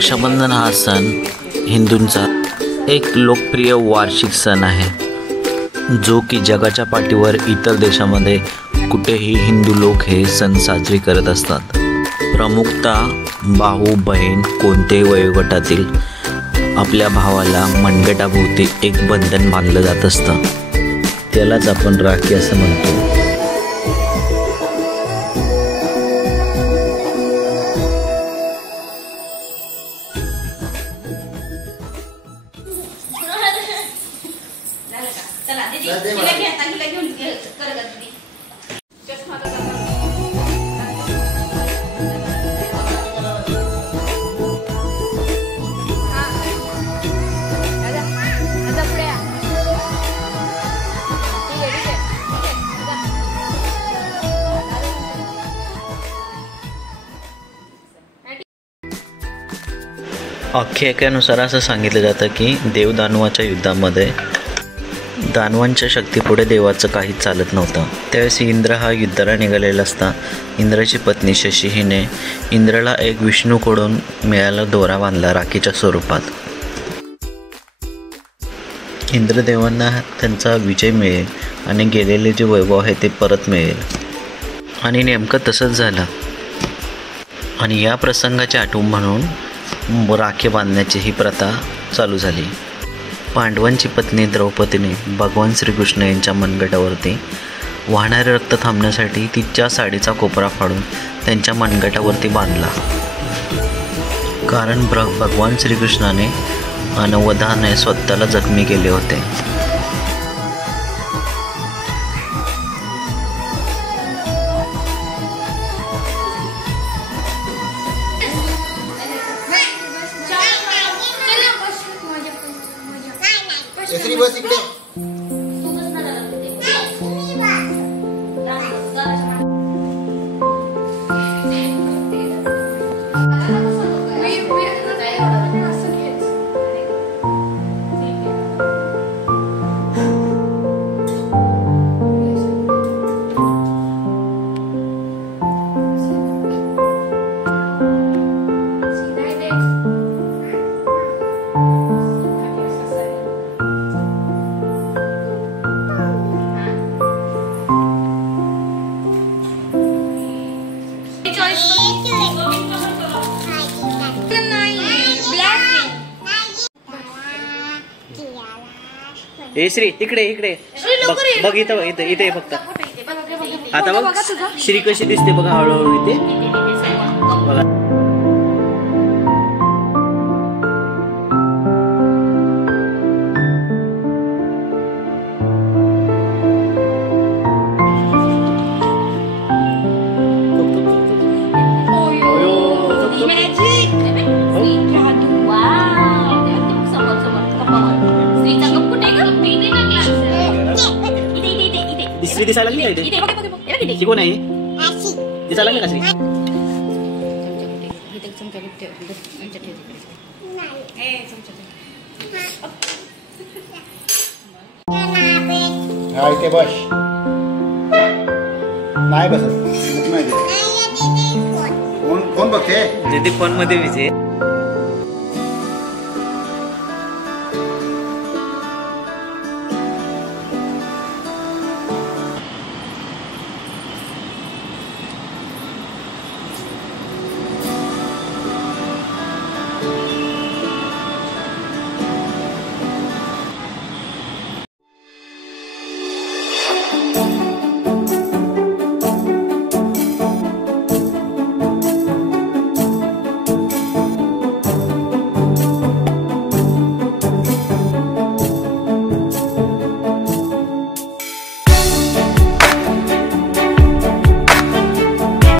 रक्षाबंधन हा सण हिंदूंचा एक लोकप्रिय वार्षिक सण आहे, जो की जगाच्या पाठीवर इतर देशामध्ये कुठेही हिंदू लोक हे सण साजरे करत असतात। प्रमुखतः भाऊ बहीण कोणत्याही वयोगटातील आपल्या भावाला मनगटाभोवती एक बंधन बांधलं जात असतं, त्यालाच आपण राखी असं म्हणतो। आख्यायिकेनुसार असं सांगितलं जातं की देवदानवाच्या युद्धामध्ये दानवांच्या शक्तीपुढे देवाचं काहीच चालत नव्हतं। त्यावेळेस इंद्र हा युद्धाला निघालेला असता इंद्राची पत्नी शशी हिने इंद्राला एक विष्णूकडून मिळालेला दोरा बांधला राखीच्या स्वरूपात। इंद्रदेवांना त्यांचा विजय मिळेल आणि गेलेले जे वैभव आहे ते परत मिळेल, आणि नेमकं तसंच झालं। आणि या प्रसंगाची आठवण म्हणून राखी बांधण्याची ही प्रथा चालू झाली। पांडवांची पत्नी द्रौपदीने भगवान श्रीकृष्ण यांच्या मनगटावरती वाहणारे रक्त थांबण्यासाठी तिच्या साडीचा कोपरा फाडून त्यांच्या मनगटावरती बांधला, कारण भगवान श्रीकृष्णाने अनवधाने स्वतःला जखमी केले होते। बस इकडे ए श्री इकडे इकडे बघ, इथं इथं इथे फक्त आता बघ श्री कशी दिसते बघा, हळूहळू इथे बघा। श्री दिसायला लागली का इथे? ती कोण आहे? दिसायला लागली का श्री? इथे बस नाही बसत, कोण बघते? दीदी फोन मध्ये विजय